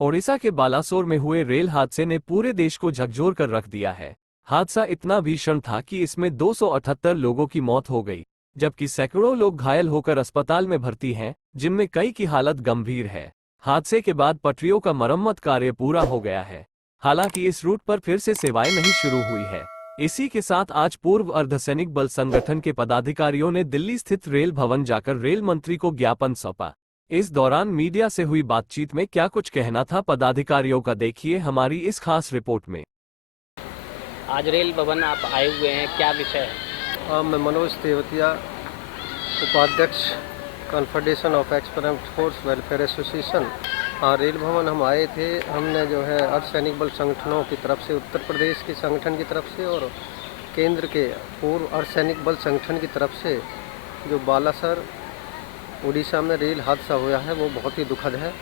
ओडिशा के बालासोर में हुए रेल हादसे ने पूरे देश को झकझोर कर रख दिया है। हादसा इतना भीषण था कि इसमें 278 लोगों की मौत हो गई, जबकि सैकड़ों लोग घायल होकर अस्पताल में भर्ती हैं, जिनमें कई की हालत गंभीर है। हादसे के बाद पटरियों का मरम्मत कार्य पूरा हो गया है। हालांकि इस रूट पर फिर से सेवाएं नहीं शुरू हुई है। इसी के साथ आज पूर्व अर्धसैनिक बल संगठन के पदाधिकारियों ने दिल्ली स्थित रेल भवन जाकर रेल मंत्री को ज्ञापन सौंपा। इस दौरान मीडिया से हुई बातचीत में क्या कुछ कहना था पदाधिकारियों का, देखिए हमारी इस खास रिपोर्ट में। आज रेल भवन आप आए हुए हैं, क्या विषय है? मैं मनोज तेवतिया, उपाध्यक्ष confederation of experiment force welfare association. Rail भवन हम आए थे। हमने जो है अर्धसैनिक बल संगठनों की तरफ से, उत्तर प्रदेश के संगठन की तरफ से और केंद्र के पूर्व अर्धसैनिक बल संगठन की तरफ से जो बालासर उड़ीसा में रेल हादसा हुआ है वो बहुत ही दुखद है।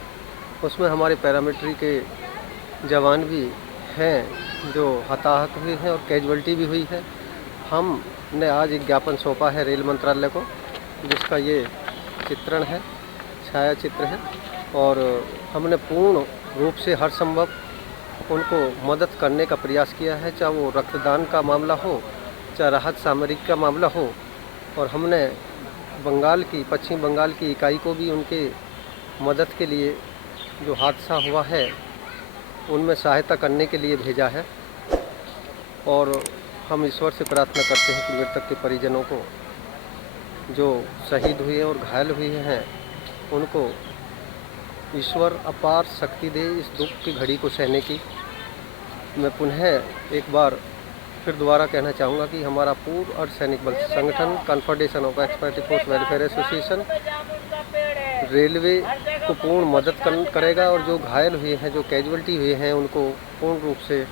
उसमें हमारे पैरामिलिट्री के जवान भी हैं जो हताहत हुए हैं और कैजुअल्टी भी हुई है। हमने आज एक ज्ञापन सौंपा है रेल मंत्रालय को, जिसका ये चित्रण है, छाया चित्र है, और हमने पूर्ण रूप से हर संभव उनको मदद करने का प्रयास किया है, चाहे वो रक्तदान का मामला हो, चाहे राहत सामग्री का मामला हो। और हमने पश्चिम बंगाल की इकाई को भी उनके मदद के लिए जो हादसा हुआ है उनमें सहायता करने के लिए भेजा है। और हम ईश्वर से प्रार्थना करते हैं कि मृतक के परिजनों को, जो शहीद हुए और घायल हुए हैं, उनको ईश्वर अपार शक्ति दे इस दुख की घड़ी को सहने की। मैं पुनः एक बार फिर दोबारा कहना चाहूँगा कि हमारा पूर्व अर्धसैनिक बल संगठन confederation of experiment force welfare association railway को पूर्ण मदद करेगा और जो घायल हुए हैं, जो कैजुअल्टी हुए हैं, उनको पूर्ण रूप से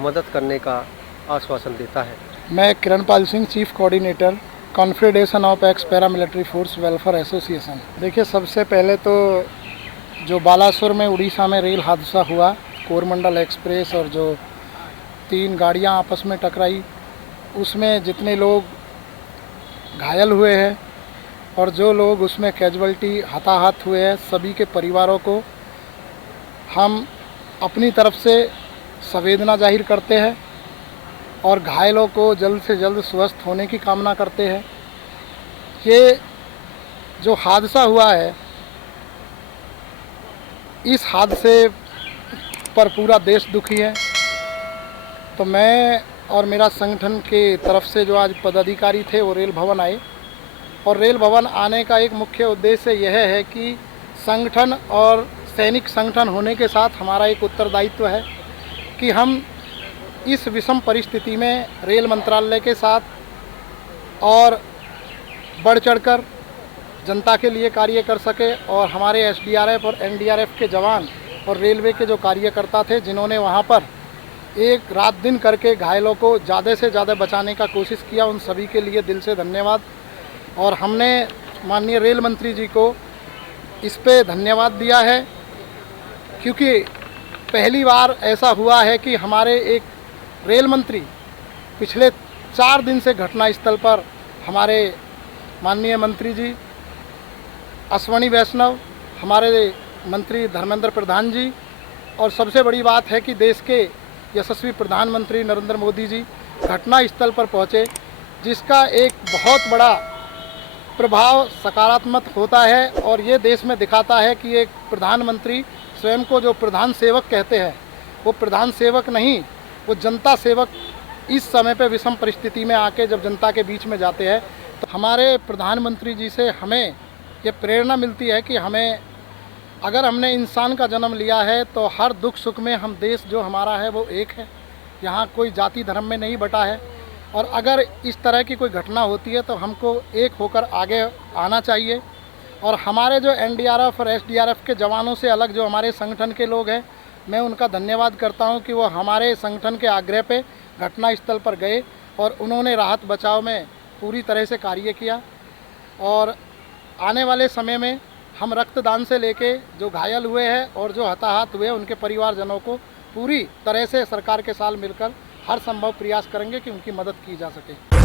मदद करने का आश्वासन देता है। मैं Kiranpal Singh, chief coordinator confederation of x paramilitary force welfare association. देखिए, सबसे पहले तो जो बालासोर में उड़ीसा में रेल हादसा हुआ, कोरमंडल एक्सप्रेस और जो 3 गाड़ियां आपस में टकराई, उसमें जितने लोग घायल हुए हैं और जो लोग उसमें कैजुअल्टी हताहत हुए हैं, सभी के परिवारों को हम अपनी तरफ से संवेदना जाहिर करते हैं और घायलों को जल्द से जल्द स्वस्थ होने की कामना करते हैं। ये जो हादसा हुआ है, इस हादसे पर पूरा देश दुखी है। तो मैं और मेरा संगठन के तरफ से जो आज पदाधिकारी थे वो रेल भवन आए, और रेल भवन आने का एक मुख्य उद्देश्य यह है कि संगठन और सैनिक संगठन होने के साथ हमारा एक उत्तरदायित्व है कि हम इस विषम परिस्थिति में रेल मंत्रालय के साथ और बढ़ चढ़कर जनता के लिए कार्य कर सके। और हमारे एसडीआरएफ और एनडीआरएफ के जवान और रेलवे के जो कार्यकर्ता थे, जिन्होंने वहाँ पर एक रात दिन करके घायलों को ज़्यादा से ज़्यादा बचाने का कोशिश किया, उन सभी के लिए दिल से धन्यवाद। और हमने माननीय रेल मंत्री जी को इस पे धन्यवाद दिया है, क्योंकि पहली बार ऐसा हुआ है कि हमारे एक रेल मंत्री पिछले 4 दिन से घटनास्थल पर, हमारे माननीय मंत्री जी अश्वनी वैष्णव, हमारे मंत्री धर्मेंद्र प्रधान जी, और सबसे बड़ी बात है कि देश के यशस्वी प्रधानमंत्री नरेंद्र मोदी जी घटनास्थल पर पहुँचे, जिसका एक बहुत बड़ा प्रभाव सकारात्मक होता है। और ये देश में दिखाता है कि एक प्रधानमंत्री स्वयं को जो प्रधान सेवक कहते हैं, वो प्रधान सेवक नहीं, वो जनता सेवक इस समय पे विषम परिस्थिति में आके जब जनता के बीच में जाते हैं, तो हमारे प्रधानमंत्री जी से हमें ये प्रेरणा मिलती है कि हमें, अगर हमने इंसान का जन्म लिया है तो हर दुख सुख में हम, देश जो हमारा है वो एक है, यहाँ कोई जाति धर्म में नहीं बटा है। और अगर इस तरह की कोई घटना होती है तो हमको एक होकर आगे आना चाहिए। और हमारे जो एनडीआरएफ और एसडीआरएफ के जवानों से अलग जो हमारे संगठन के लोग हैं, मैं उनका धन्यवाद करता हूं कि वो हमारे संगठन के आग्रह पे घटनास्थल पर गए और उन्होंने राहत बचाव में पूरी तरह से कार्य किया। और आने वाले समय में हम रक्तदान से लेके जो घायल हुए हैं और जो हताहत हुए, उनके परिवारजनों को पूरी तरह से सरकार के साथ मिलकर हर संभव प्रयास करेंगे कि उनकी मदद की जा सके।